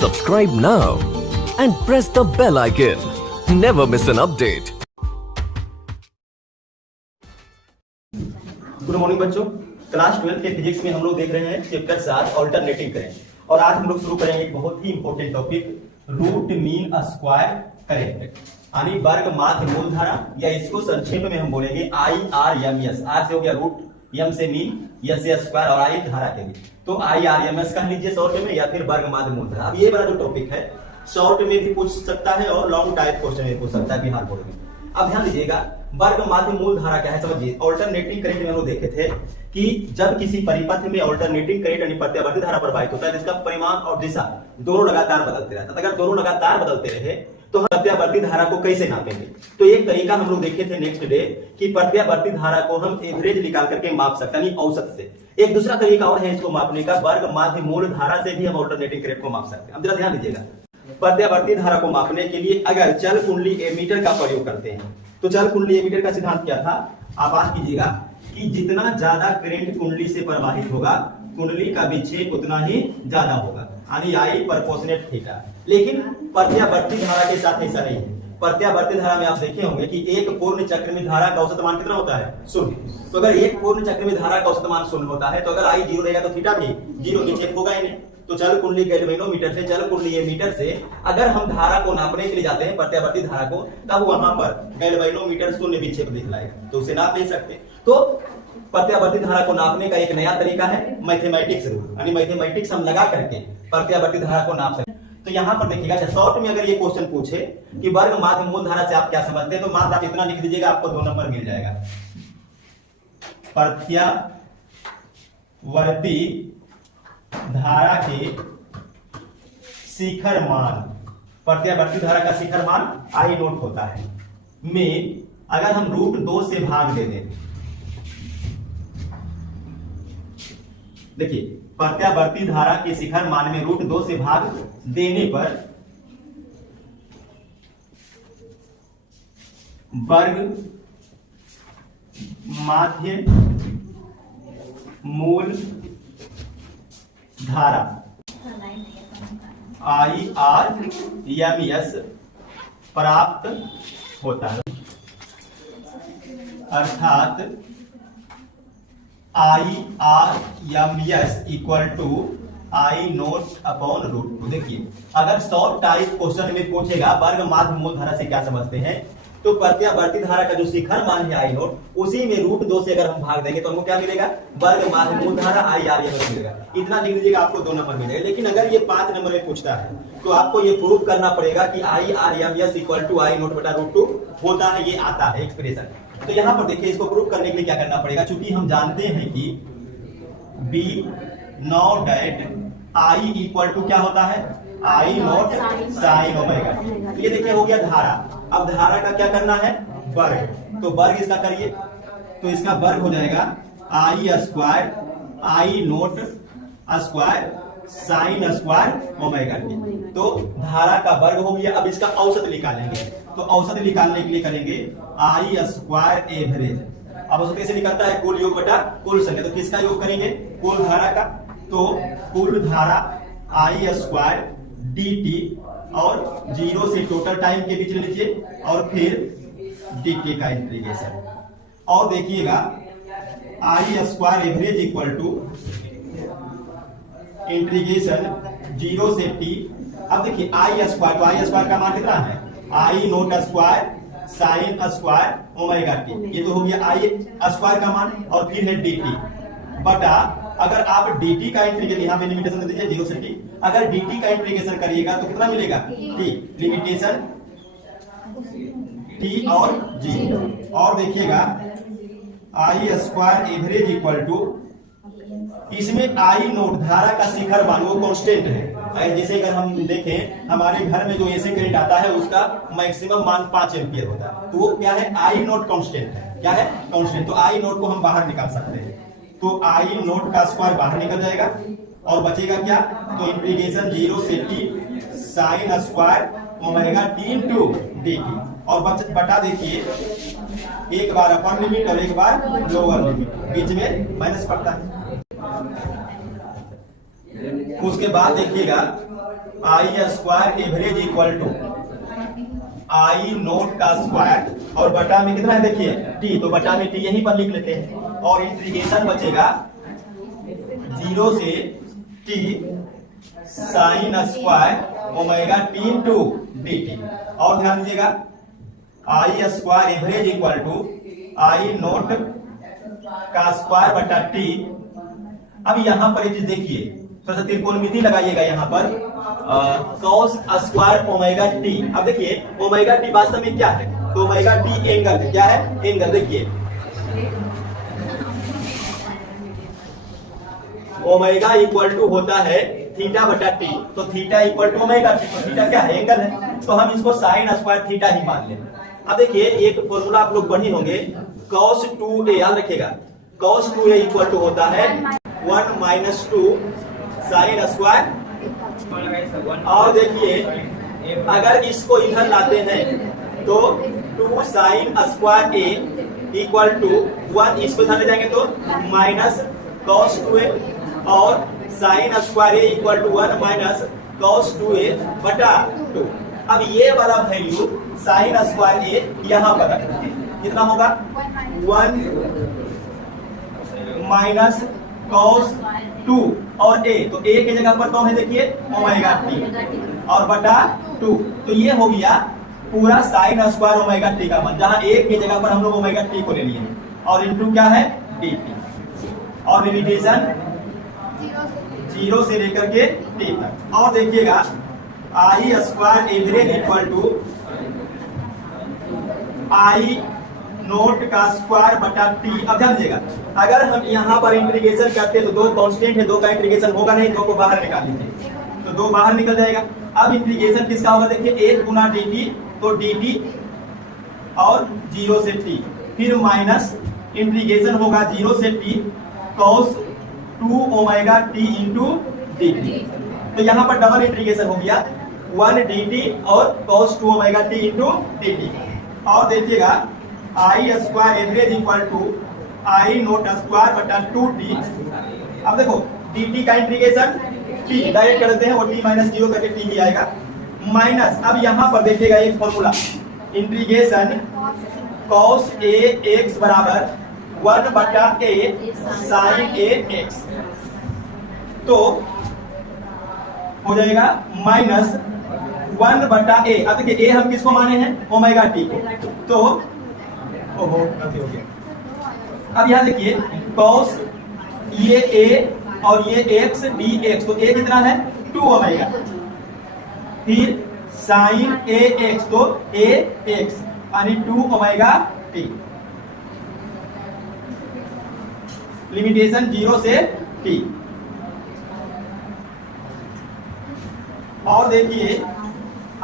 Subscribe now and press the bell icon. Never miss an update. Good morning बच्चों, class 12 के physics में हम लोग देख रहे हैं चैप्टर 7 अल्टरनेटिंग करेंट। और आज हम लोग शुरू करेंगे एक बहुत ही important topic, root mean square current, यानी वर्ग माध्य मूल धारा, या इसको संक्षेप में हम बोलेंगे IRMS। आर से हो गया रूट, एम से मीन, एस से स्क्वायर और आई धारा के भी, तो IRMS कह लीजिए शॉर्ट में, या फिर वर्ग माध्य मूल धारा। अब ये बड़ा जो टॉपिक है शॉर्ट में भी पूछ सकता है और लॉन्ग टाइप क्वेश्चन में पूछ सकता है बिहार बोर्ड में। अब ध्यान दीजिएगा, वर्ग माध्य मूल धारा क्या है समझिए। अल्टरनेटिंग करंट में हम लोग देखे थे कि जब किसी परिपथ में अल्टरनेटिंग करंट यानी प्रत्यावर्ती धारा प्रवाहित होता है, जिसका परिमाण और दिशा दोनों लगातार बदलते रहता है। अगर दोनों लगातार बदलते रहे तो हम प्रत्यावर्ती धारा को कैसे नापेंगे। तो एक तरीका हम लोग देखे थे नेक्स्ट डे कि प्रत्यावर्ती धारा को हम एवरेज निकाल करके माप सकते हैं, यानी औसत से। एक दूसरा तरीका और है इसको मापने का, वर्ग माध्य मूल धारा से भी हम अल्टरनेटिंग करंट को माप सकते हैं। अब जरा ध्यान दीजिएगा, प्रत्यावर्ती धारा को मापने के लिए अगर चल कुंडली एमीटर का प्रयोग करते हैं, तो चल कुंडली एमीटर का सिद्धांत क्या था, आप याद कीजिएगा कि जितना ज्यादा करंट कुंडली से प्रवाहित होगा, कुंडली का विक्षेप उतना ही ज्यादा होगा, यानी आई प्रोपोर्शनेट थीटा। लेकिन प्रत्यावर्ती धारा के साथ ऐसा नहीं है। प्रत्यावर्ती धारा में आप देखे होंगे कि एक पूर्ण चक्र में धारा का औसत मान कितना होता है, 0। तो अगर एक पूर्ण चक्र में धारा का औसत मान 0 होता है, तो अगर आई 0 रहेगा तो थीटा भी 0, विक्षेप होगा ही नहीं। तो चल कुंडली गैल्वेनोमीटर से, चल कुंडली एमीटर से अगर हम धारा को नापने के लिए जाते हैं, प्रत्यावर्ती धारा को, तब वहां पर गैल्वेनोमीटर 0 विक्षेप दिखलाएगा, तो उसे नाप नहीं सकते। तो प्रत्यावर्ती धारा को नापने का एक नया तरीका है मैथमेटिक्स रूल, यानी मैथमेटिक्स हम लगा करके प्रत्यावर्ती धारा को नाप सकते हैं। तो यहाँ पर देखिएगा, शॉर्ट में अगर ये क्वेश्चन पूछे कि वर्ग माध्य मूल धारा से आप क्या समझते हैं, तो मात्र आप इतना लिख दीजिएगा, आपको 2 नंबर मिल जाएगा। प्रत्यावर्ती धारा के शिखर मान, प्रत्यावर्ती धारा का शिखर मान आई नोट होता है, में अगर हम √2 से भाग दे दें, देखिए प्रत्यावर्ती धारा के शिखर मान में √2 से भाग देने पर वर्ग माध्य मूल धारा IRMS प्राप्त होता है। अर्थात IRMS equal to I naught upon √2। देखिए, अगर शॉर्ट टाइप क्वेश्चन में पूछेगा वर्ग माध्य मूल धारा से क्या समझते हैं, तो प्रत्यावर्ती धारा का जो शिखर मान है आई नोट, उसी में √2 से अगर हम भाग देंगे तो हमको क्या मिलेगा, वर्ग माध्य मूल धारा IRMS मिलेगा। इतना लिख लीजिएगा, आपको 2 नंबर मिलेगा। लेकिन अगर ये 5 नंबर में पूछता है, तो आपको ये प्रूव करना पड़ेगा कि IRMS equal to I naught बटा √2 होता है, ये आता है एक्सप्रेशन। तो यहाँ पर देखिए, इसको प्रूव करने के लिए क्या करना पड़ेगा, चूंकि हम जानते हैं कि B naught dot I equal to क्या होता है, आई नॉट साइन ओमेगा। ये देखिए हो गया धारा। अब धारा का क्या करना है, वर्ग, तो वर्ग इसका करिए, तो इसका वर्ग हो जाएगा I square I naught square sine square omega T. तो धारा का वर्ग हो गया। अब इसका औसत निकालेंगे, तो औसत निकालने के लिए करेंगे आई स्क्वायर एवरेज। अब औसत कैसे निकलता है, कुल योग बटा कुल संख्या। तो किसका योग करेंगे, कुल धारा का, तो कुल धारा आई स्क्वायर dt और 0 से टोटल टाइम के बीच में लीजिए, और फिर dt का इंटीग्रेशन। और देखिएगा I square average equal to integration 0 से t। अब देखिए आई स्क्वायर, तो आई स्क्वायर का मान कितना है, I naught square sine square omega t. ये तो हो गया आई स्क्वायर का मान, और फिर है dt बटा, अगर आप dt का इंटीग्रेशन यहाँ पे लिमिटेशन दे दीजिए 0 से t, अगर dt का इंटीग्रेशन करिएगा तो कितना मिलेगा, t लिमिटेशन t और 0। और देखिएगा I square average equal to, इसमें आई नोट धारा का शिखर मान वो कांस्टेंट है। जैसे अगर हम देखें, हमारे घर में जो एसी करंट आता है उसका मैक्सिमम मान 5 एम्पियर होता है, तो वो क्या है, आई नोट कांस्टेंट है। क्या है, कांस्टेंट। तो आई नोट को हम बाहर निकाल सकते हैं, तो आई नोट का स्क्वायर बाहर निकल जाएगा, और बचेगा क्या, तो इंटीग्रेशन 0 से t sign square omega t into dt। और बटा देखिए, एक बार अपर लिमिट और एक बार लोअर लिमिट, बीच में माइनस पड़ता है। उस उसके बाद देखिएगा I square average equal to I naught का स्क्वायर और बटा में कितना है देखिए टी, तो बटा में टी यहीं पर लिख लेते हैं और इंटीग्रेशन बचेगा 0 से t sine square omega t into d t. और ध्यान दीजिएगा I square average equal to I naught का स्क्वायर बटा टी। अब यहां पर एक चीज देखिए, थोड़ा सा त्रिकोणमिति लगाइएगा यहां पर कॉस स्क्वायर ओमेगा टी। अब देखिए ओमेगा टी वास्तव में क्या है, तो ओमेगा टी एंगल है। क्या है? एंगल। देखिए ओमेगा इक्वल टू होता है थीटा बटा टी, तो theta equal to omega T, तो थीटा क्या है? एंगल है, तो हम इसको साइन स्क्वायर थीटा ही मान लें। अब देखिए एक फॉर्मूला आप लोग बढ़ी होंगे, cos 2a याद रखिएगा, cos 2a इक्वल टू होता है 1 माइनस 2 साइन स्क्वायर। और देखिए अगर इसको इधर लाते हैं तो 2 sine square a equal to 1, इसको इधर ले जाएंगे तो माइनस cos 2a और sine square a equal to 1 minus cos 2a बटा 2। अब ये वाला वैल्यू साइन स्क्वायर a यहां पर कितना होगा? 1 माइनस cos 2 और a, तो a की जगह पर कौन है देखिए? ओमेगा टी और बटा 2, तो ये हो गया पूरा साइन स्क्वायर ओमेगा टी का मान, जहां a की जगह पर हम लोग ओमेगा टी को ले लिए और इनटू क्या है? डी टी और लिमिटेशन 0 से लेकर के टी तक। और देखिएगा I square average equal to I naught का स्क्वायर बटा टी। अब ध्यान दीजिएगा अगर हम यहाँ पर इंटीग्रेशन करते तो 2 कांस्टेंट है, 2 का इंटीग्रेशन होगा नहीं, 2 को बाहर निकाल लीजिए तो 2 बाहर निकल जाएगा। अब इंटीग्रेशन किसका होगा देखिए? 1 गुना डी टी, तो डी टी और 0 से टी, फिर माइनस इंटीग्रेशन होगा 0 से t cos 2 omega t into d t, तो यहाँ पर डबल इंटीग्रेशन हो गया 1 डी टी और cos 2 omega t into d t. और देखिएगा I square average equal to I naught square बटा 2 टी। अब देखो डी टी का इंटीग्रेशन टी डायरेक्ट कर देते हैं, वो टी माइनस 0 करके टी ही आएगा माइनस। अब यहाँ पर देखिएगा एक formula, integration cos a x बराबर 1 बटा a साइन a x, तो हो जाएगा माइनस 1 बटा a। अब देखिए a हम किसको माने हैं? ओमेगा टी को, तो ओहो गलती हो गया। अब यहाँ देखिए cos ये a और ये x dx, तो a कितना है? 2 ओमेगा, फिर साइन a x, तो a x यानी 2 ओमेगा टी, लिमिटेशन 0 से t। और देखिए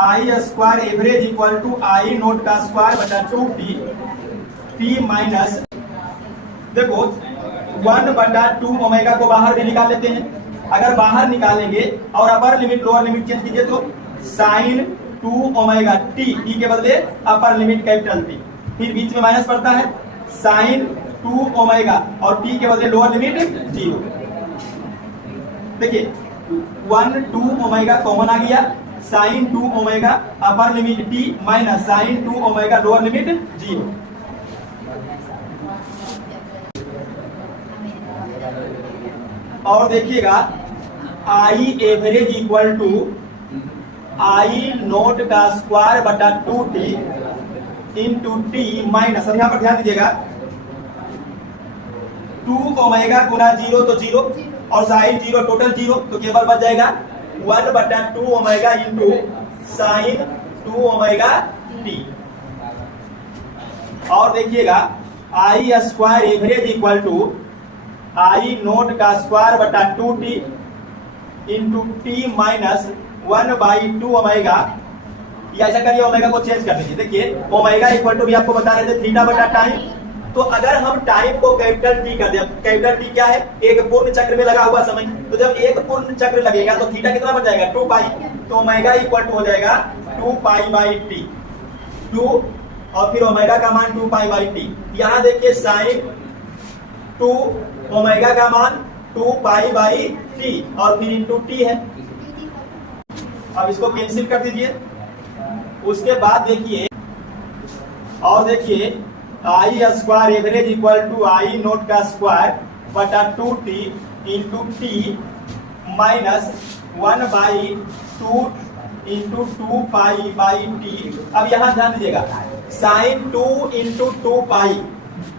I square average equal to I naught का स्क्वायर बटा 2 टी, टी माइनस देखो 1 बटा 2 ओमेगा को बाहर भी निकाल लेते हैं। अगर बाहर निकालेंगे और upper limit lower limit change कीजिए तो साइन 2 ओमेगा टी, टी के बदले अपर लिमिट कैपिटल टी, फिर बीच में माइनस पड़ता है साइन 2 ओमेगा और टी के बदले लोअर लिमिट 0। देखिए 1 2 ओमेगा कॉमन आ गया, sine 2 omega upper limit T minus sine 2 omega lower limit 0। और देखिएगा I average equal to I naught का स्क्वायर बटा 2 टी इंटू टी माइनस, अब यहां पर ध्यान दीजिएगा 2 ओमेगा गुना 0 तो 0 और साइन 0 टोटल 0, तो केवल बच जाएगा 1 बटा 2 omega into sine 2 omega t. और देखिएगा I square average equal to I naught का स्क्वायर बटा 2 t into t minus 1 by 2 omega, या ऐसा करिए ओमेगा को चेंज कर दीजिए। देखिए ओमेगा इक्वल टू भी आपको बता रहे थे थीटा बटा टाइम, तो अगर हम टाइम को कैपिटल टी कर दें, कैपिटल टी क्या है? एक पूर्ण चक्र में लगा हुआ समय, तो जब एक पूर्ण चक्र लगेगा तो थीटा कितना बन जाएगा? 2 पाई, तो ओमेगा इक्वल टू हो जाएगा 2 पाई बाई टी, 2 और फिर ओमेगा का मान 2 पाई बाई टी। यहाँ देखिए साइन 2 ओमेगा का मान 2 पाई बाई टी और फिर इंटू टी है। अब इसको कैंसिल कर दीजिए। उसके बाद देखिए और देखिए I square average equal to I naught का स्क्वायर बटा 2t into t minus 1 by 2 into 2 pi by t. अब यहां ध्यान दीजिएगा साइन 2 इंटू 2 पाई,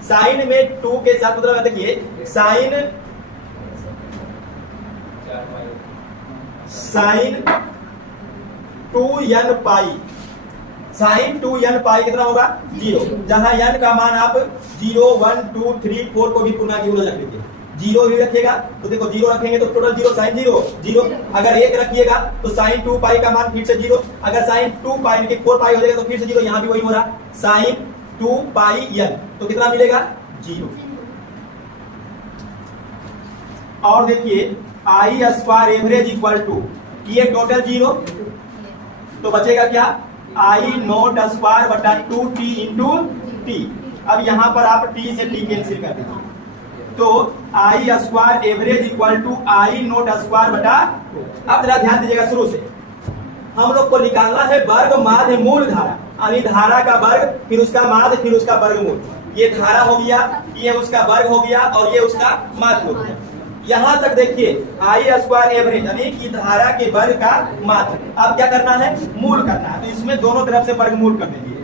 साइन में 2 के साथ मतलब देखिए साइन 2n पाई, साइन 2n पाई कितना होगा 0, जहां n का मान आप 0 1 2 3 4 को भी पूर्णा की रख लीजिए। 0 भी रखिएगा तो देखो 0 रखेंगे तो टोटल 0, साइन 0 0। अगर 1 रखिएगा तो साइन 2 पाई का मान फिर से 0। अगर साइन 2 पाई के 4 पाई हो जाएगा तो फिर से 0। यहां भी वही हो रहा, साइन 2 पाई n तो कितना मिलेगा 0। और देखिए I square average equal to ये टोटल 0 तो बचेगा क्या आई नोट स्क्वायर बटा 2t इंटू टी। अब यहां पर आप t से t कैंसिल कर दीजिए तो I square average equal to I naught square बटा। अब जरा ध्यान दीजिएगा शुरू से, हम लोग को निकालना है वर्ग माध्य मूल धारा, यानी धारा का वर्ग फिर उसका माध्य फिर उसका वर्गमूल। ये धारा हो गया, ये उसका वर्ग हो गया और ये उसका माध्य हो गया। यहां तक देखिए आई स्क्वायर एवरेज यानी कि धारा के वर्ग का माध्य। अब क्या करना है मूल करना है, तो इसमें दोनों तरफ से वर्गमूल कर दीजिए।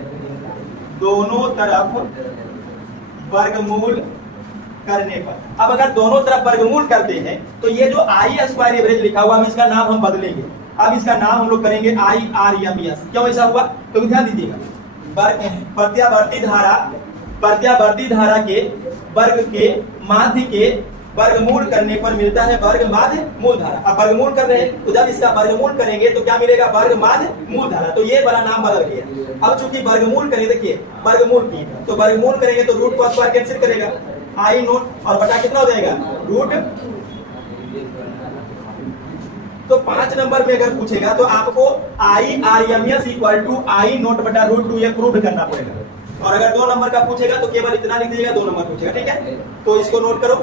दोनों तरफ वर्गमूल करने पर अब अगर दोनों तरफ वर्गमूल करते हैं तो ये जो आई स्क्वायर एवरेज लिखा हुआ, अब इसका नाम हम बदलेंगे। अब इसका नाम हम लोग करेंगे आई आर एम एस। क्यों ऐसा हुआ तो ध्यान दीजिएगा, प्रत्यावर्ती धारा के वर्ग के माध्य के वर्गमूल करने पर मिलता है वर्ग माध्य मूल धारा। अब वर्गमूल कर रहे हैं तो जब इसका वर्गमूल करेंगे तो क्या मिलेगा वर्ग माध्य मूल धारा। तो ये वाला नाम बदल गया। अब चूंकि वर्गमूल करेंगे, देखिए वर्गमूल की तो वर्गमूल करेंगे तो रूट को स्क्वायर कैंसिल करेगा, आई नोट और बटा कितना हो जाएगा रूट। तो 5 नंबर में अगर पूछेगा तो आपको I R M S equal to I naught बटा रूट 2 ये प्रूव करना पड़ेगा। और अगर 2 नंबर का पूछेगा तो केवल इतना लिख दीजिएगा, 2 नंबर पूछेगा। ठीक है, तो इसको नोट करो।